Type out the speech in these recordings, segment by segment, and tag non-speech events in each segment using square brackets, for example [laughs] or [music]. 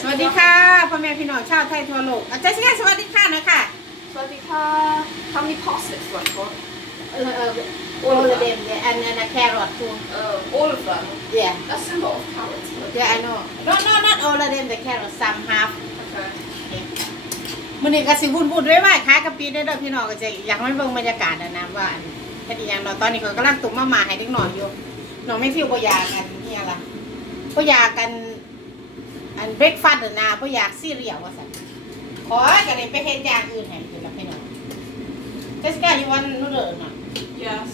สวัสดีค่ะพ่อแม่พี่น้องชาวไทยทั่วโลกอาจารย์ชิคสวัสดีค่ะหนะคะ Swadika. How many parsnips do I put? เออเออ all of them yeah and then a carrot too Uh, all of them. yeah That's a lot of carrots. isn't it? yeah I know no no not all of them the carrot some half Okay. มื้อนี้ก็สิวุ่นวุ่นด้วยว่าค้ากะปิได้อเด้อพี่น้องก็จะอยากให้เบิ่งบรรยากาศนะนะว่าอันเฮ็ดอีหยังเนาะตอนนี้ก็กำลังตุ่มมาม่าให้เด็กน้อยอยู่น้องไม่ฟิวบ่อยากกันเฮียล่ะบ่อยากกัน อันเบรกฟาสต์นะบ่อยากซีเรียลว่าซั่นขอก็ได้ไปเฮ็ดอย่างอื่นให้กินละพี่น้องเจสก้าอยู่วันนู้นเด้อน่ะ Yes.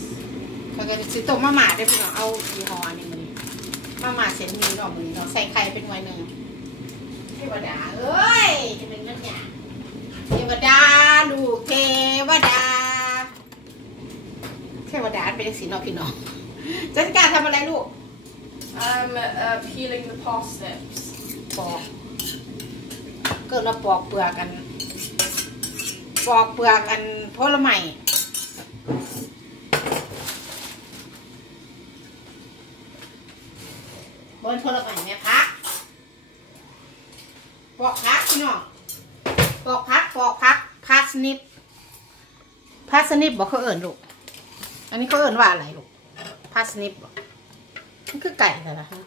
เขาก็จะซื้อต้มมาม่าได้พี่น้องเอายี่ห้ออันนี้มาดิมาม่าเส้นหมีดอกมือเนาะใส่ไข่เป็นหน่วยหนึ่งเทวดาเอ้ยจะเป็นเรื่องอย่างเทวดาลูกเทวดาเทวดาเป็นสีนอกพี่น้องเจัดการทำอะไรลูก I'm uh, peeling the parsnips. ปอกเกิดเราปอกเปลือกกัน ปอกเปลือกกันผลไม้บนผลไม้เนี่ยพักปอกพักพี่น้องปอกพักปอกพักพาสนิปพาสนิปบอกเขาเอิ่นลูกอันนี้เขาเอิ่นว่าอะไรลูกพาสนิปบอกมันคือไก่แต่ละฮะ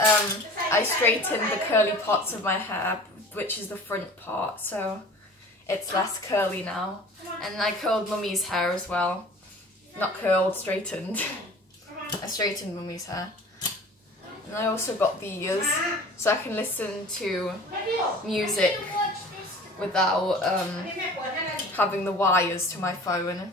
um, I straightened the curly parts of my hair, which is the front part, so it's less curly now. And I curled mummy's hair as well. Not curled, straightened. [laughs] I straightened mummy's hair. And I also got these, so I can listen to music without um, having the wires to my phone.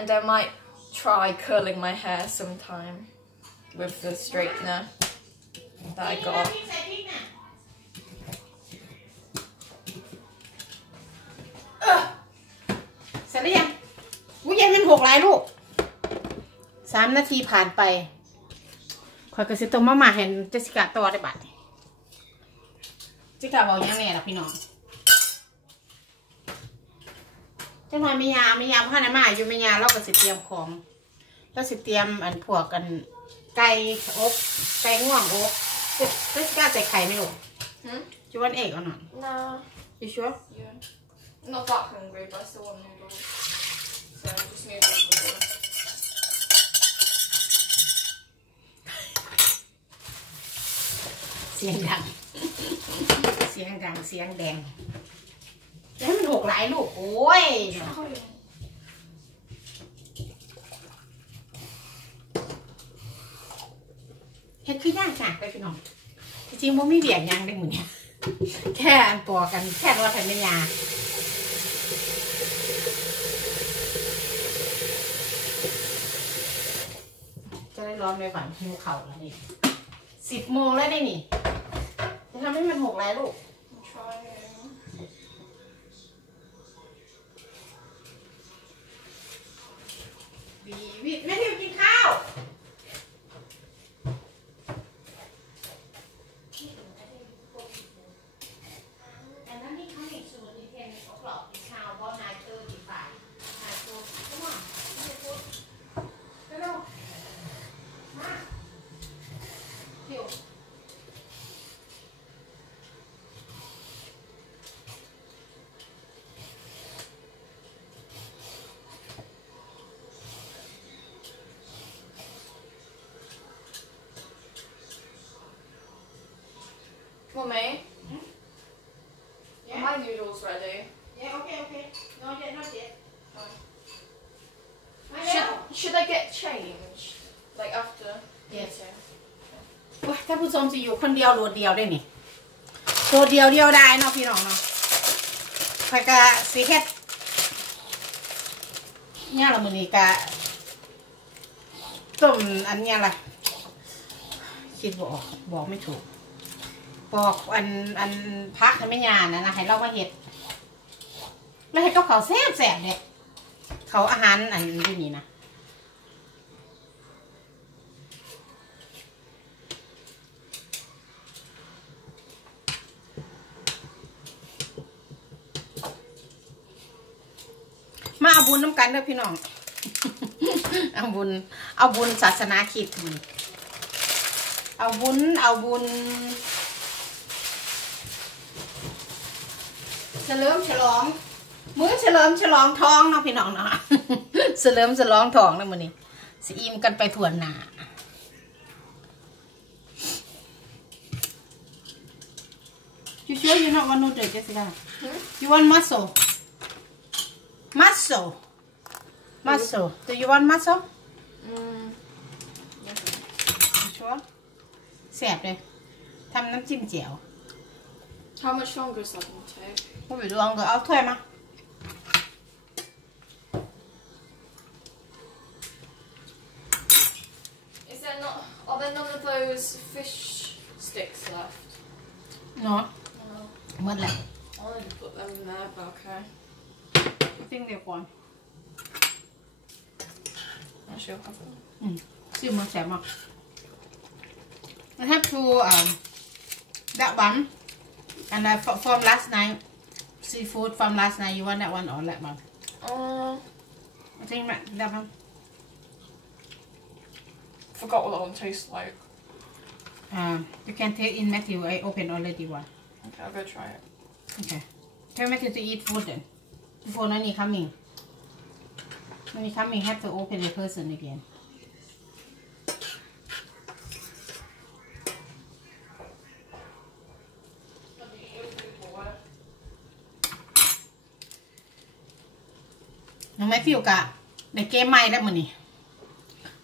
And I might try curling my hair sometime with the straightener that I กิน got. พริกใส่พริกน่ะเออเสร็จแล้วยังอุ้ยยังมันหกหลายลูกสามนาทีผ่านไปคอยกระซิบตรงมามาเห็นเจสสิกาตัวได้บัดนี้เจสสิกาบอกยังไงล่ะพี่น้อง จังหวะมียามียาพ่อนะมาอยู่มียาเราก็สิเตรียมของเราสิเตรียมอันพวกกันไก่อบไก่ง่วงอบเจเจสสิกาใส่ไข่ไหมลูก Hmm? จูวันเอกเอาหน่อย No. you sure Yeah. Not that hungry, but I still want noodles. So just noodles with it. เสียงดัง เสียงดัง เสียงแดง แล้วมันหกหลายลูก โอ้ย เฮ็ดคือย่างจากไปพี่น้อง จริงๆว่ามีเบียกยังได้หมือเนี่ยแค่อันปอกันแค่รอดแผ่นไม่ยาจะได้ร้อนไปฝันหิวเข่าแล้วนี่สิบโมงแล้วได้นี่จะทำให้มันหกหลายลูก วีวิแม่ทิวกินข้าว And then he coming to the ten o'clock in town, about nine thirty-five. Nine thirty. Come on, come here, go. Hello. มาทิว เ Mummy, Yeah. are my noodles ready? Yeah, okay, okay. No yet, not yet. Fine. มาแล้ว Should, should I get changed? Like after? Yes. eating? โอ้ยถ้าผู้ชมจะอยู่คนเดียวโดดเดียวได้นี่โดดเดียวเดียวได้เนาะพี่น้องเนาะใครกะสีเฮ็ดเนี่ยละมือนี้กะต้มอันเนี้ยล่ะคิดบออกบอกไม่ถูก บอกอันอันพักไม่ยานนะนะให้เรามาเห็ดแล้วเห็ดกับเขาแซ่บแซ่บเนี่ยเขาอาหารอันนี้นี่นะมาเอาบุญน้ำกันเด้อพี่น้อง เอาบุญ เอาบุญศาสนาคิดมันเอาบุญ เอาบุญ ฉลิมฉลองมื้อเฉลิมฉลองทองเนาะพี่น้องเนาะเฉลิมฉลองทองนะมื้อนี้สิอิ่มกันไปทั่วหน้า You sure you not want noodle, Jessica? Hmm? You want muscle? Muscle. Muscle. Do you want muscle? Mm. You sure? แสบเลยทำน้ำจิ้มเจียว How much longer is that going to take? ก็ไปลองก็เอาถ้วยมา Is there not? Are there none of those fish sticks left? เนาะ No. หมดแล้ว I wanted to put them in there, but okay. I think they're gone Actually, I'll have them. อืมซิมมันแสบมาก I have to um that one and I from last night seafood from last night you want that one or that one Uh, I think that one forgot what that one tastes like. um you can take in Matthew I open already one Okay, I'll go try it. Okay. Tell Matthew to eat food then. Before Nani coming. Nani coming have to open the person again. Nó mới phiêu cả Để game ใหม่แล้วมื้อนี้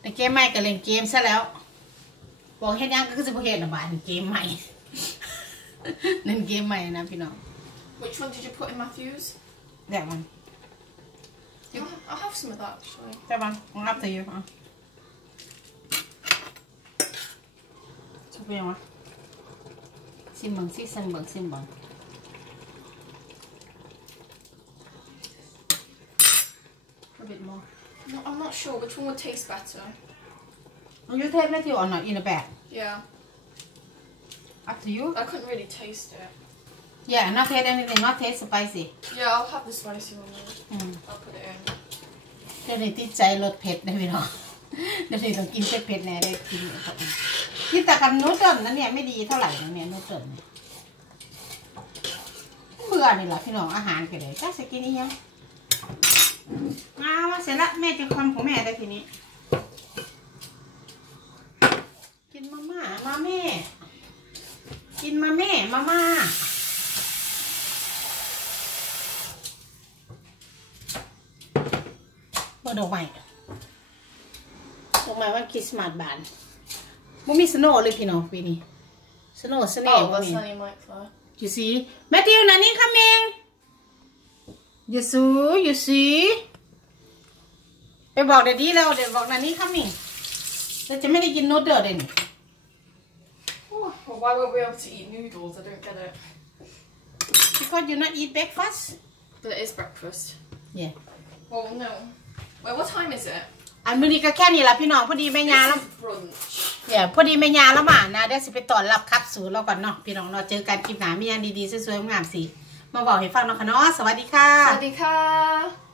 ได้เกมใหม่ก็เล่นเกมซะแล้วบอกเฮ็ดหยังก็คือสิบ่เฮ็ดน่ะบาดนี้เกมใหม่เล่นเกมใหม่นะพี่น้อง Which one did you put in Matthew's? That one. I'll have, I'll have some of that actually. That one. I'll up to you. Huh? ชุบไปยังวะซิมเบังซิซิมเบังซิมเบัง A bit more. No, I'm not sure which one would taste better. Will you take Matthew or not in a bag? Yeah, Up to you. I couldn't really taste it. Yeah, not taste anything. Not taste spicy. Yeah, I'll have the spicy one. Then. อืม I'll put it in. เดี๋ยวนี้ติดใจรสเผ็ดนะพี่น้องเดี๋ยวนี้ต้องกินเผ็ดเผ็ดๆแน่ได้กินกินแต่กับนูเดิลนะเนี่ยไม่ดีเท่าไหร่นะเนี่ยนูเดิลเนี่ยเบื่อนี่แหละพี่น้องอาหารกันเลยจ้าจะกินอีหยัง มามาเสร็จละแม่จะคอนของแม่ได้ทีนี้ กินมาม่ามาแม่ กินมาแม่มาม่าเปิดดอกไม้ดอกไม้วันคริสต์มาสบานมันมีสโนว์เลยพี่น้องปีนี้ สโนว์สเน่ Oh, บ่ that's มี Sunny Mike Flower. You see? Matthew, Nani coming. You see? You see? ไปบอกเดดดี้แล้วเดี๋ยวบอกนันนี่ coming เราจะไม่ได้กินนูเดิลเด่น Oh, well, why won't we be able to eat noodles? I don't get it. because you not eat breakfast But it is breakfast. yeah Well, no. Wait, what time is it? อันมื้อนี้ก็แค่นี้ละพี่น้องพอดีแม่ยา This แล้ว is brunch. เดี๋ยวพอดีแม่ยาแล้วมานะเดี๋ยวสิไปต้อนรับครับสู่เราก่อนเนาะพี่น้องเราเจอกันคลิปหน้ามีอันดีๆสวยๆงามๆสิ มาบอกให้ฟังเนาะค่ะเนาะสวัสดีค่ะ สวัสดีค่ะ